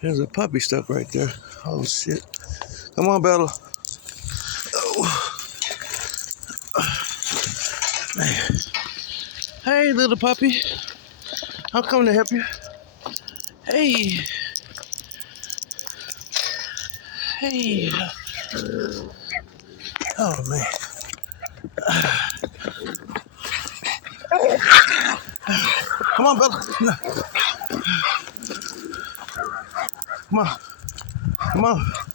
There's a puppy stuck right there. Oh shit. Come on, Bella. Oh, man. Hey, little puppy. I'm coming to help you. Hey. Hey. Oh, man. Come on, Bella. No. Come on. Come on.